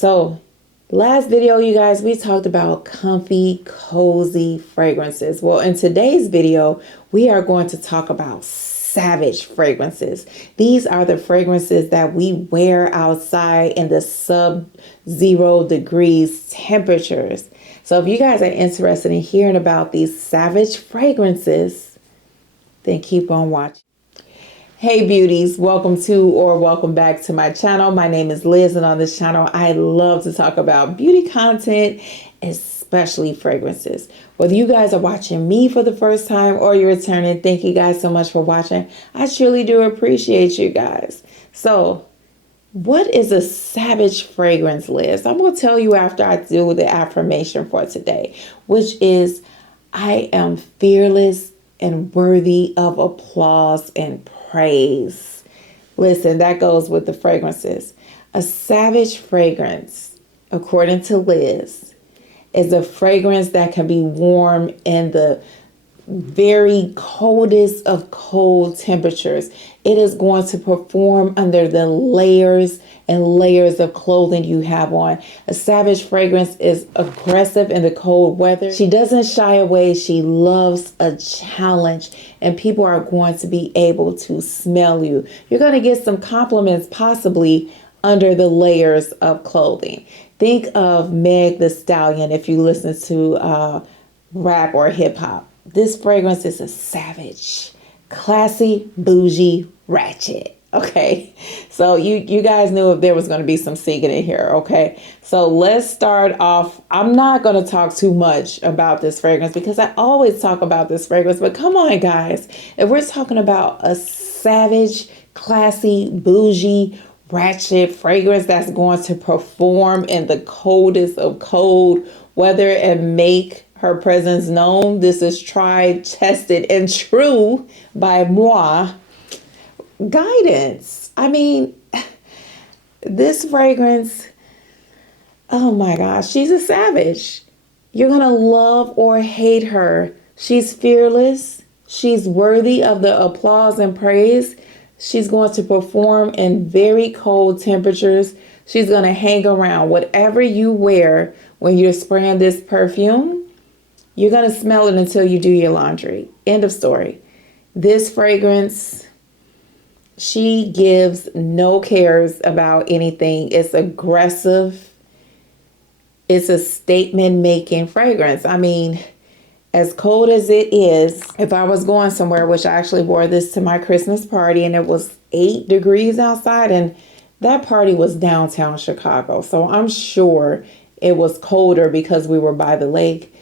So last video, you guys, we talked about comfy, cozy fragrances. Well, in today's video, we are going to talk about savage fragrances. These are the fragrances that we wear outside in the sub-0 degrees temperatures. So if you guys are interested in hearing about these savage fragrances, then keep on watching. Hey beauties, welcome to or welcome back to my channel. My name is Liz, and on this channel I love to talk about beauty content, especially fragrances. Whether you guys are watching me for the first time or you're returning, thank you guys so much for watching. I truly do appreciate you guys. So what is a savage fragrance, Liz? I'm going to tell you after I do the affirmation for today, which is I am fearless and worthy of applause and praise. Listen, that goes with the fragrances. A savage fragrance, according to Liz, is a fragrance that can be worn in the very coldest of cold temperatures. It is going to perform under the layers and layers of clothing you have on. A savage fragrance is aggressive in the cold weather. She doesn't shy away. She loves a challenge, and people are going to be able to smell you. You're going to get some compliments possibly under the layers of clothing. Think of Meg the Stallion if you listen to rap or hip hop. This fragrance is a savage, classy, bougie, ratchet. Okay, so you guys knew if there was going to be some singing in here. Okay, so let's start off. I'm not going to talk too much about this fragrance because I always talk about this fragrance, but come on guys, if we're talking about a savage, classy, bougie, ratchet fragrance that's going to perform in the coldest of cold weather and make her presence known, this is tried, tested, and true by moi. Guidance. I mean, this fragrance, oh my gosh, she's a savage. You're gonna love or hate her. She's fearless. She's worthy of the applause and praise. She's going to perform in very cold temperatures. She's gonna hang around. Whatever you wear when you're spraying this perfume, you're going to smell it until you do your laundry. End of story. This fragrance, she gives no cares about anything. It's aggressive. It's a statement-making fragrance. I mean, as cold as it is, if I was going somewhere, which I actually wore this to my Christmas party, and it was 8 degrees outside, and that party was downtown Chicago. So I'm sure it was colder because we were by the lake.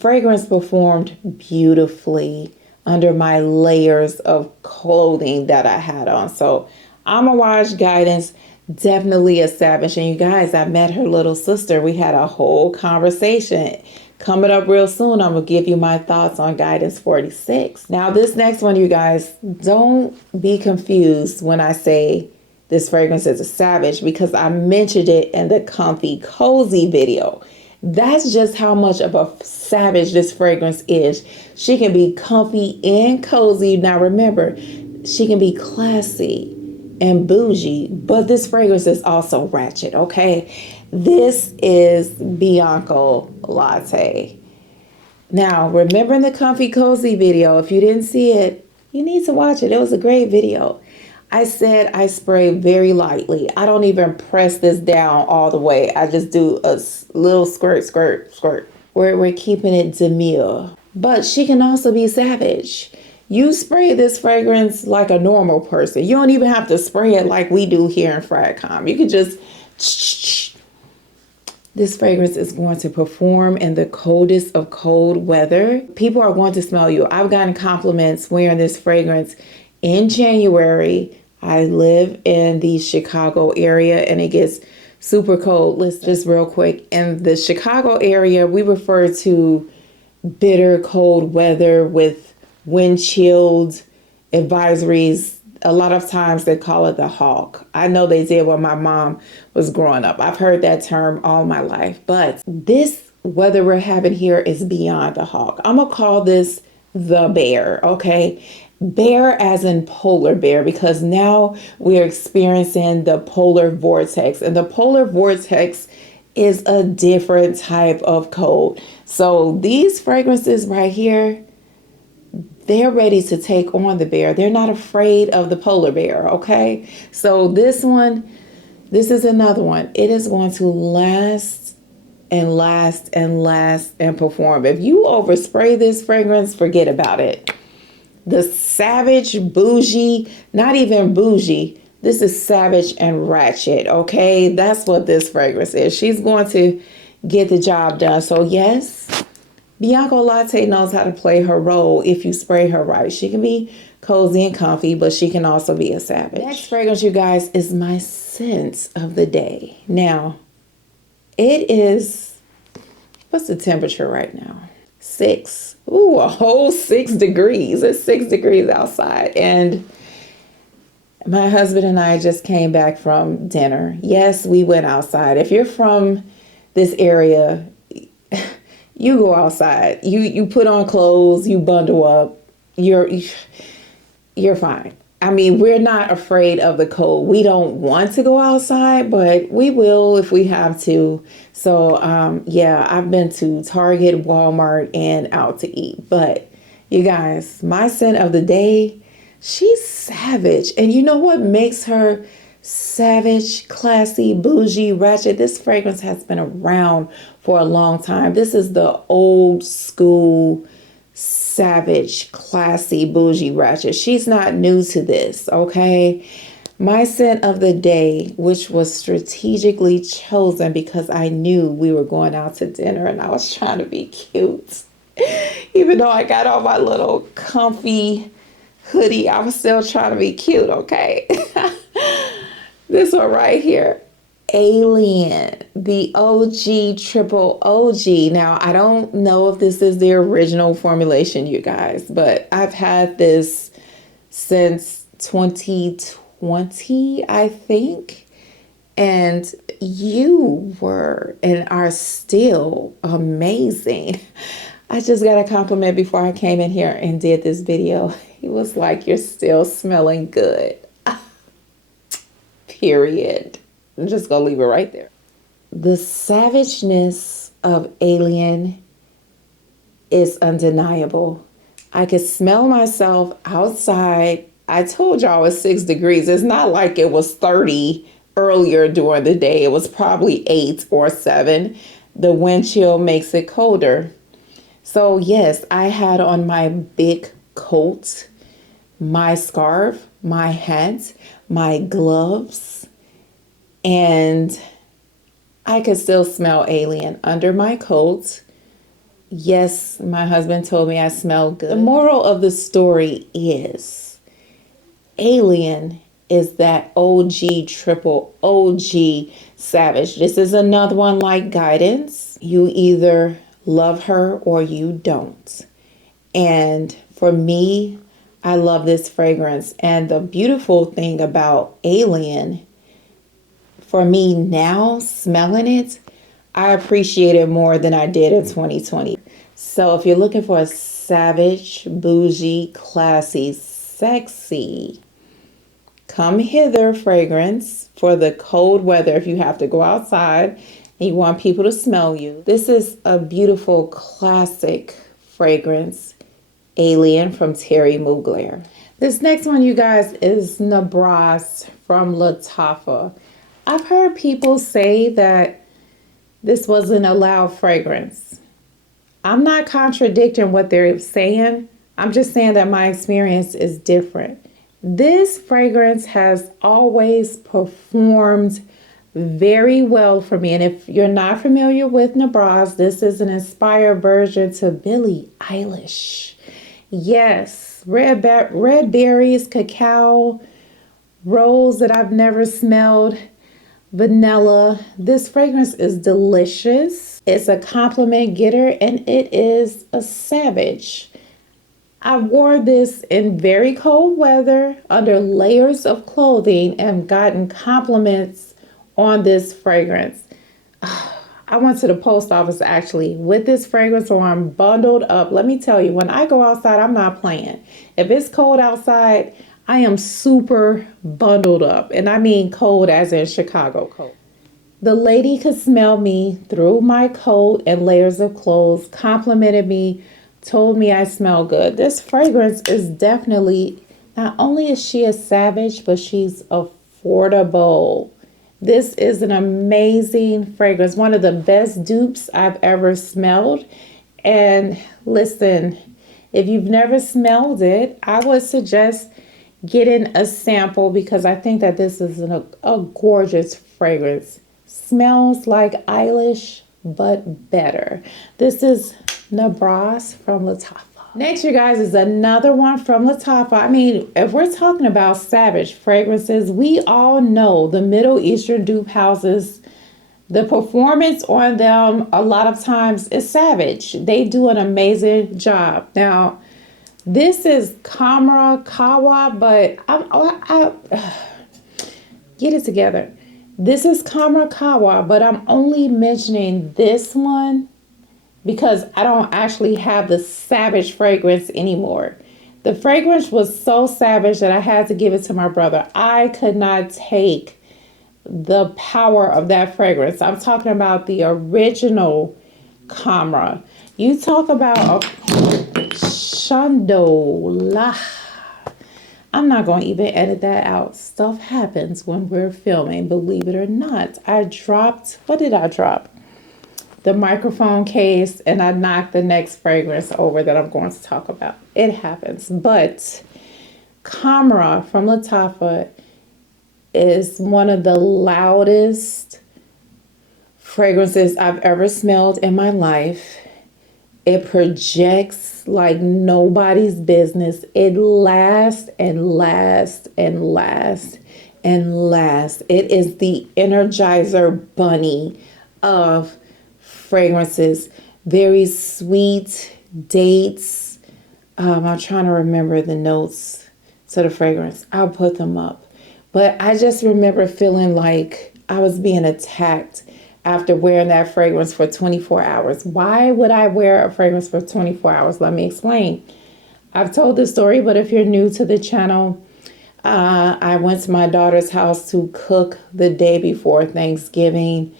Fragrance performed beautifully under my layers of clothing that I had on. So Amouage Guidance, definitely a savage. And you guys, I met her little sister. We had a whole conversation. Coming up real soon, I'm going to give you my thoughts on Guidance 46. Now this next one, you guys, don't be confused when I say this fragrance is a savage, because I mentioned it in the comfy cozy video. That's just how much of a savage this fragrance is. She can be comfy and cozy. Now remember, she can be classy and bougie, but this fragrance is also ratchet, okay? This is Bianco Latte. Now, remember in the comfy cozy video, if you didn't see it, you need to watch it. It was a great video. I said I spray very lightly. I don't even press this down all the way. I just do a little squirt, squirt, squirt. We're keeping it demure. But she can also be savage. You spray this fragrance like a normal person. You don't even have to spray it like we do here in Fragcom. You can just... This fragrance is going to perform in the coldest of cold weather. People are going to smell you. I've gotten compliments wearing this fragrance in January. I live in the Chicago area and it gets super cold. Let's just real quick. In the Chicago area, we refer to bitter cold weather with wind chilled advisories. A lot of times they call it the hawk. I know they did when my mom was growing up. I've heard that term all my life. But this weather we're having here is beyond the hawk. I'm going to call this the bear, okay? Bear as in polar bear, because now we're experiencing the polar vortex, and the polar vortex is a different type of cold. So these fragrances right here, they're ready to take on the bear. They're not afraid of the polar bear, okay? So this one, this is another one. It is going to last and last and last and perform. If you overspray this fragrance, forget about it. The savage, bougie, not even bougie. This is savage and ratchet, okay? That's what this fragrance is. She's going to get the job done. So yes, Bianco Latte knows how to play her role if you spray her right. She can be cozy and comfy, but she can also be a savage. Next fragrance, you guys, is my scent of the day. Now, it is, what's the temperature right now? 6. Ooh, a whole 6 degrees. It's 6 degrees outside. And my husband and I just came back from dinner. Yes, we went outside. If you're from this area, you go outside. You put on clothes, you bundle up. You're fine. I mean, we're not afraid of the cold. We don't want to go outside, but we will if we have to. So, yeah, I've been to Target, Walmart, and out to eat. But you guys, my scent of the day, she's savage. And you know what makes her savage, classy, bougie, ratchet? This fragrance has been around for a long time. This is the old school savage, classy, bougie, ratchet. She's not new to this, okay? My scent of the day, which was strategically chosen because I knew we were going out to dinner and I was trying to be cute. Even though I got on my little comfy hoodie, I was still trying to be cute, okay? This one right here. Alien, the OG triple OG. Now, I don't know if this is the original formulation, you guys, but I've had this since 2020, I think. And you were and are still amazing. I just got a compliment before I came in here and did this video. He was like, "You're still smelling good." Period. I'm just gonna leave it right there. The savageness of Alien is undeniable. I could smell myself outside. I told y'all it was 6 degrees. It's not like it was 30 earlier during the day. It was probably 8 or 7. The wind chill makes it colder. So yes, I had on my big coat, my scarf, my hat, my gloves, and I could still smell Alien under my coat. Yes, my husband told me I smell good. The moral of the story is Alien is that OG triple OG savage. This is another one like Guidance. You either love her or you don't. And for me, I love this fragrance. And the beautiful thing about Alien, for me now, smelling it, I appreciate it more than I did in 2020. So if you're looking for a savage, bougie, classy, sexy, come hither fragrance for the cold weather, if you have to go outside and you want people to smell you. This is a beautiful classic fragrance, Alien from Terry Muglar. This next one, you guys, is Nebras from Lataffa. I've heard people say that this wasn't a loud fragrance. I'm not contradicting what they're saying. I'm just saying that my experience is different. This fragrance has always performed very well for me. And if you're not familiar with Nebras, this is an inspired version to Billie Eilish. Yes, red berries, cacao, rose that I've never smelled, vanilla. This fragrance is delicious. It's a compliment getter and it is a savage. I wore this in very cold weather under layers of clothing and gotten compliments on this fragrance. I went to the post office actually with this fragrance, so I'm bundled up. Let me tell you, when I go outside, I'm not playing. If it's cold outside, I am super bundled up. And I mean cold as in Chicago cold. The lady could smell me through my coat and layers of clothes, complimented me, told me I smell good. This fragrance is definitely, not only is she a savage, but she's affordable. This is an amazing fragrance, one of the best dupes I've ever smelled. And listen, if you've never smelled it, I would suggest getting a sample because I think that this is a gorgeous fragrance. Smells like Eilish, but better. This is Nebras from Lataffa. Next, you guys, is another one from Lataffa. I mean, if we're talking about savage fragrances, we all know the Middle Eastern dupe houses, the performance on them a lot of times is savage. They do an amazing job. Now, this is Khamara Kawa, but I get it together. This is Khamara Kawa, but I'm only mentioning this one because I don't actually have the savage fragrance anymore. The fragrance was so savage that I had to give it to my brother. I could not take the power of that fragrance. I'm talking about the original Khamara. You talk about a Chandola. I'm not going to even edit that out. Stuff happens when we're filming, believe it or not. I dropped, what did I drop? The microphone case, and I knocked the next fragrance over that I'm going to talk about. It happens. But Khamara from Lataffa is one of the loudest fragrances I've ever smelled in my life. It projects like nobody's business. It lasts and lasts and lasts and lasts. It is the Energizer Bunny of fragrances. Very sweet dates. I'm trying to remember the notes to the fragrance. I'll put them up. But I just remember feeling like I was being attacked after wearing that fragrance for 24 hours. Why would I wear a fragrance for 24 hours? Let me explain. I've told this story, but if you're new to the channel, I went to my daughter's house to cook the day before Thanksgiving.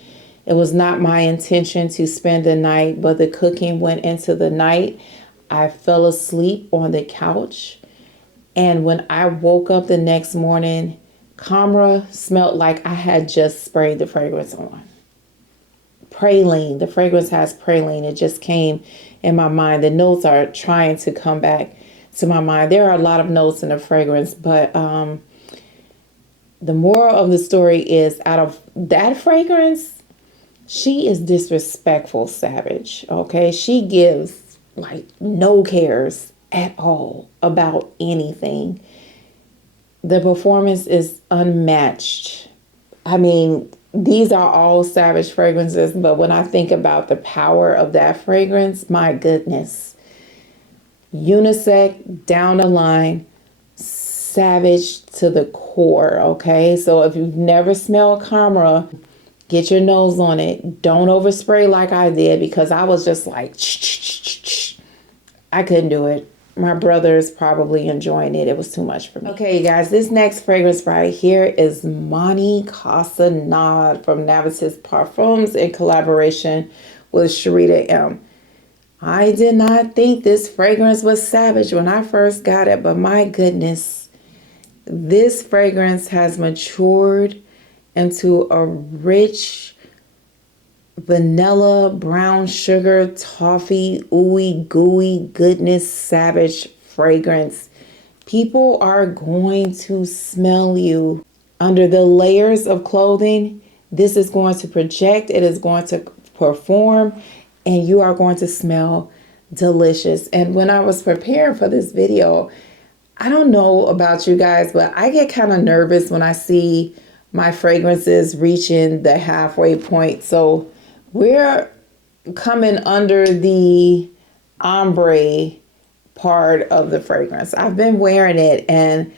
It was not my intention to spend the night, but the cooking went into the night. I fell asleep on the couch. And when I woke up the next morning, Khamara smelled like I had just sprayed the fragrance on. Praline. The fragrance has praline. It just came in my mind. The notes are trying to come back to my mind. There are a lot of notes in the fragrance, but the moral of the story is, out of that fragrance, she is disrespectful savage. Okay, she gives like no cares at all about anything. The performance is unmatched. I mean, these are all savage fragrances, but when I think about the power of that fragrance, my goodness. Unisex, down the line, savage to the core, okay? So if you've never smelled Khamara, get your nose on it. Don't overspray like I did, because I was just like, I couldn't do it. My brother's probably enjoying it. It was too much for me. Okay, you guys, this next fragrance right here is Mahni Cassonade from Navitus Parfums in collaboration with Sharita M. I did not think this fragrance was savage when I first got it, but my goodness, this fragrance has matured into a rich vanilla, brown sugar, toffee, ooey gooey goodness, savage fragrance. People are going to smell you under the layers of clothing. This is going to project, it is going to perform, and you are going to smell delicious. And when I was preparing for this video, I don't know about you guys, but I get kind of nervous when I see my fragrances reaching the halfway point. So we're coming under the ombre part of the fragrance. I've been wearing it, and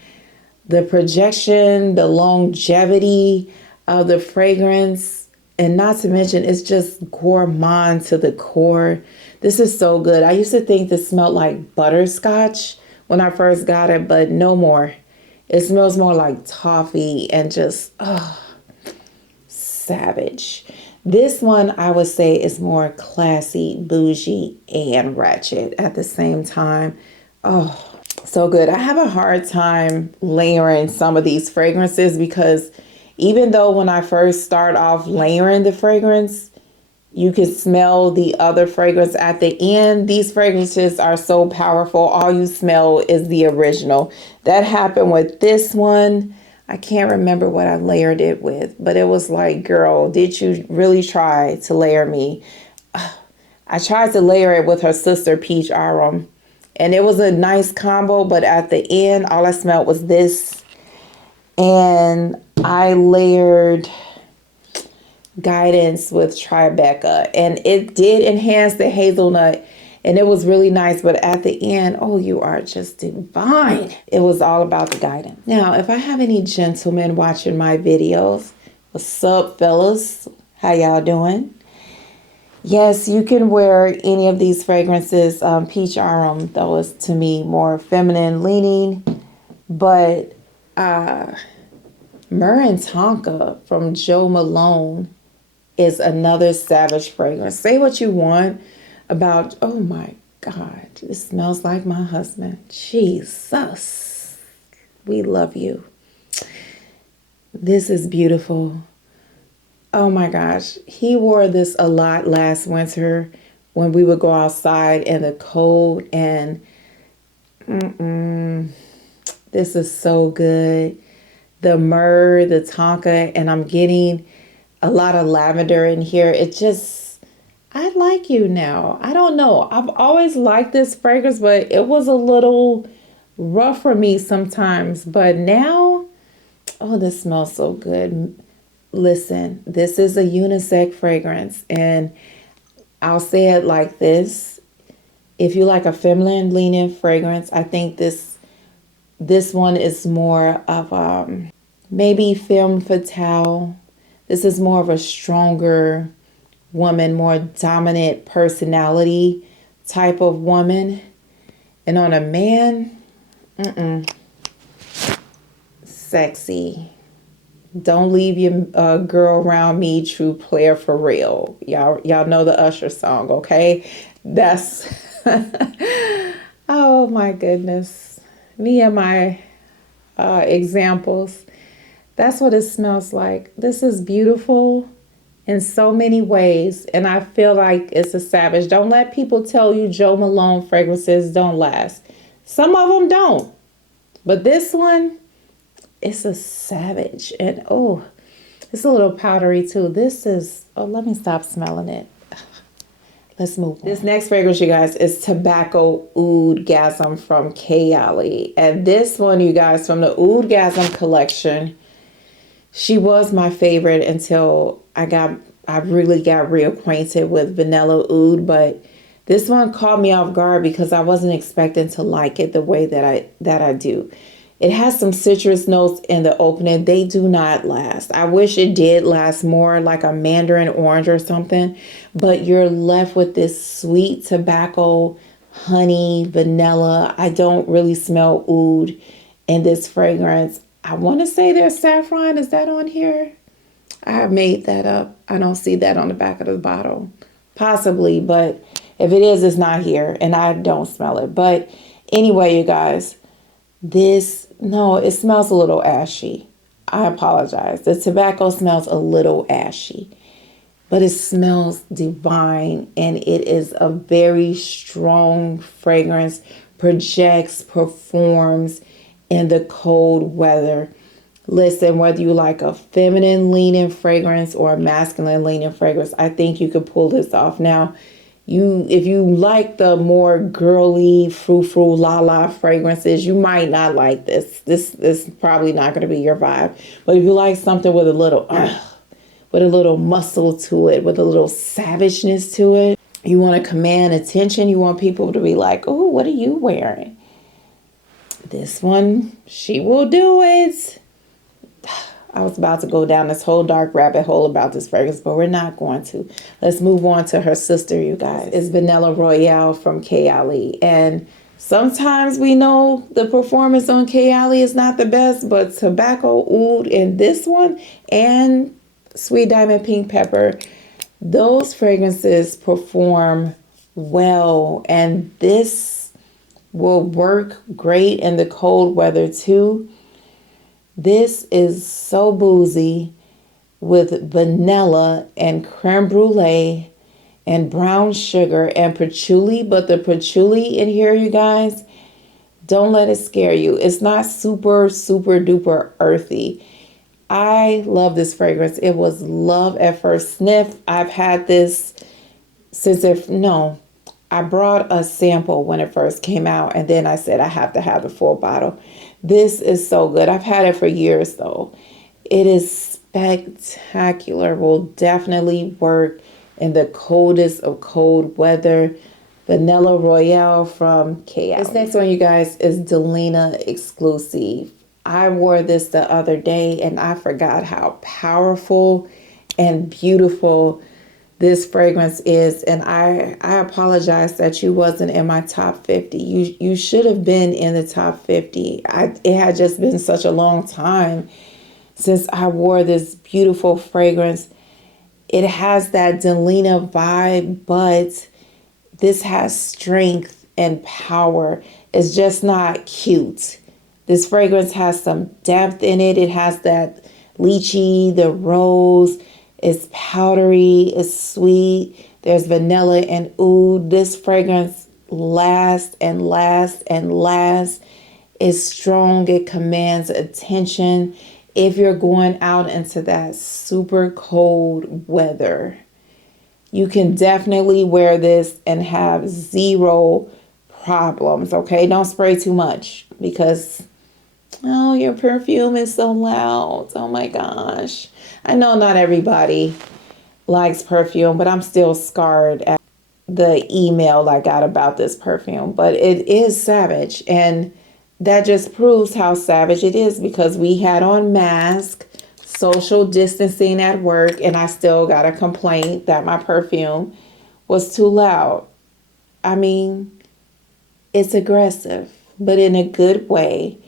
the projection, the longevity of the fragrance And not to mention, it's just gourmand to the core. This is so good. I used to think this smelled like butterscotch when I first got it, but no more. It smells more like toffee and just, savage. This one, I would say, is more classy, bougie, and ratchet at the same time. Oh, so good. I have a hard time layering some of these fragrances because even though when I first start off layering the fragrance, you can smell the other fragrance at the end. These fragrances are so powerful. All you smell is the original. That happened with this one. I can't remember what I layered it with, but it was like, girl, did you really try to layer me? I tried to layer it with her sister, Peach Arum, and it was a nice combo, but at the end, all I smelled was this. And I layered Guidance with Tribeca, and it did enhance the hazelnut, and it was really nice, but at the end, oh, you are just divine. It was all about the Guidance. Now, if I have any gentlemen watching my videos, what's up, fellas? How y'all doing? Yes, you can wear any of these fragrances. Peach Arum, though, is to me more feminine leaning, but Myrrh and Tonka from Joe Malone is another savage fragrance. Say what you want about, oh my God, it smells like my husband. Jesus, we love you. This is beautiful. Oh my gosh, he wore this a lot last winter when we would go outside in the cold, and this is so good. The myrrh, the tonka, and I'm getting a lot of lavender in here. It just, I like you now. I don't know. I've always liked this fragrance, but it was a little rough for me sometimes. But now, oh, this smells so good. Listen, this is a unisex fragrance, and I'll say it like this. If you like a feminine leaning fragrance, I think this one is more of maybe femme fatale. This is more of a stronger woman, more dominant personality type of woman. And on a man, sexy. Don't leave your girl around me, true player for real. Y'all know the Usher song, okay? That's, oh my goodness. Me and my examples. That's what it smells like. This is beautiful in so many ways, and I feel like it's a savage. Don't let people tell you Joe Malone fragrances don't last. Some of them don't, but this one, it's a savage, and oh, it's a little powdery too. This is, oh, let me stop smelling it. Let's move on. This next fragrance, you guys, is Tobacco Oud Gasm from Kayali. And this one, you guys, from the Oud Gasm collection, she was my favorite until I really got reacquainted with Vanilla Oud. But this one caught me off guard because I wasn't expecting to like it the way that I do. It has some citrus notes in the opening. They do not last. I wish it did last more, like a mandarin orange or something. But you're left with this sweet tobacco, honey, vanilla. I don't really smell oud in this fragrance. I want to say there's saffron. Is that on here? I have made that up. I don't see that on the back of the bottle. Possibly, but if it is, it's not here. And I don't smell it. But anyway, you guys, no, it smells a little ashy. I apologize. The tobacco smells a little ashy, but it smells divine, and it is a very strong fragrance, projects, performs in the cold weather. Listen, whether you like a feminine leaning fragrance or a masculine leaning fragrance, I think you could pull this off. Now, if you like the more girly, frou-frou, la-la fragrances, you might not like this. This is probably not going to be your vibe. But if you like something with a little muscle to it, with a little savageness to it, you want to command attention, you want people to be like, oh, what are you wearing? This one, she will do it. I was about to go down this whole dark rabbit hole about this fragrance, but we're not going to. Let's move on to her sister, you guys. It's Vanilla Royale from Kayali. And sometimes we know the performance on Kayali is not the best, but Tobacco Oud in this one and Sweet Diamond Pink Pepper, those fragrances perform well. And this will work great in the cold weather too. This is so boozy with vanilla and creme brulee and brown sugar and patchouli. But the patchouli in here, you guys, don't let it scare you. It's not super, super duper earthy. I love this fragrance. It was love at first sniff. I've had this since I brought a sample when it first came out, and then I said I have to have the full bottle. This is so good. I've had it for years though. It is spectacular. Will definitely work in the coldest of cold weather. Vanilla Royale from Kayali. This next one, you guys, is Delina Exclusif. I wore this the other day and I forgot how powerful and beautiful this fragrance is, and I apologize that you wasn't in my top 50. You should have been in the top 50. It had just been such a long time since I wore this beautiful fragrance. It has that Delina vibe, but this has strength and power. It's just not cute. This fragrance has some depth in it. It has that lychee, the rose. It's powdery, it's sweet. There's vanilla and oud. This fragrance lasts and lasts and lasts. It's strong. It commands attention if you're going out into that super cold weather. You can definitely wear this and have zero problems, okay? Don't spray too much because, oh, your perfume is so loud. Oh my gosh. I know not everybody likes perfume, but I'm still scarred at the email I got about this perfume. But it is savage, and that just proves how savage it is because we had on masks, social distancing at work, and I still got a complaint that my perfume was too loud. I mean, it's aggressive, but in a good way.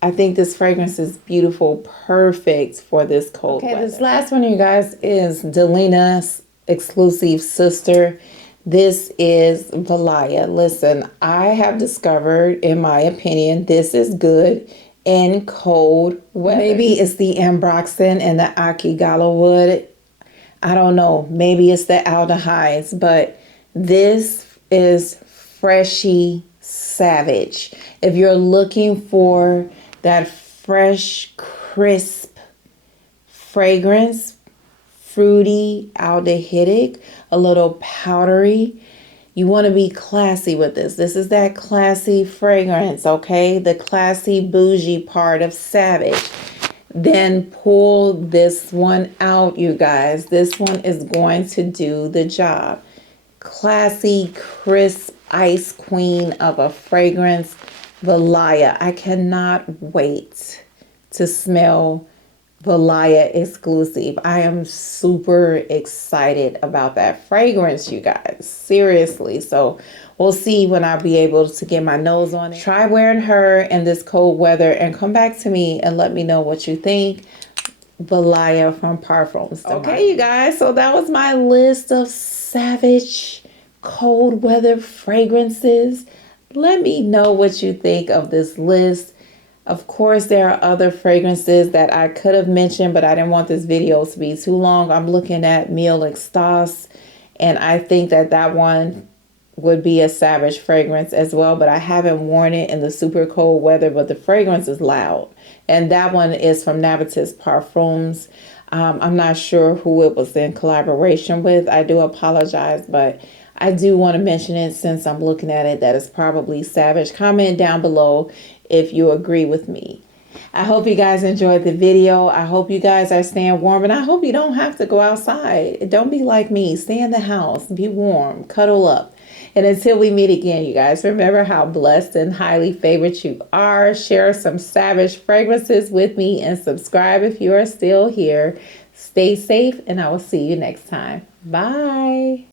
I think this fragrance is beautiful, perfect for this cold weather. This last one, you guys, is Delina's Exclusif sister. This is Valaya. Listen, I have discovered, in my opinion, this is good in cold weather. Maybe it's the ambroxan and the akigala wood. I don't know. Maybe it's the aldehydes, but this is freshy savage. If you're looking for that fresh, crisp fragrance, fruity, aldehydic, a little powdery, you want to be classy with this. This is that classy fragrance, okay? The classy, bougie part of savage. Then pull this one out, you guys. This one is going to do the job. Classy, crisp, ice queen of a fragrance, Valaya. I cannot wait to smell Valaya Exclusif. I am super excited about that fragrance, you guys. Seriously. So we'll see when I'll be able to get my nose on it. Try wearing her in this cold weather and come back to me and let me know what you think. Valaya from Perfume. Okay, you guys. So that was my list of savage cold weather fragrances. Let me know what you think of this list. Of course, there are other fragrances that I could have mentioned, but I didn't want this video to be too long. I'm looking at Mille Extase, and I think that that one would be a savage fragrance as well, but I haven't worn it in the super cold weather, but the fragrance is loud. And that one is from Navitus Parfums. I'm not sure who it was in collaboration with. I do apologize, but I do want to mention it since I'm looking at it that it's probably savage. Comment down below if you agree with me. I hope you guys enjoyed the video. I hope you guys are staying warm, and I hope you don't have to go outside. Don't be like me. Stay in the house. Be warm. Cuddle up. And until we meet again, you guys, remember how blessed and highly favored you are. Share some savage fragrances with me and subscribe if you are still here. Stay safe, and I will see you next time. Bye.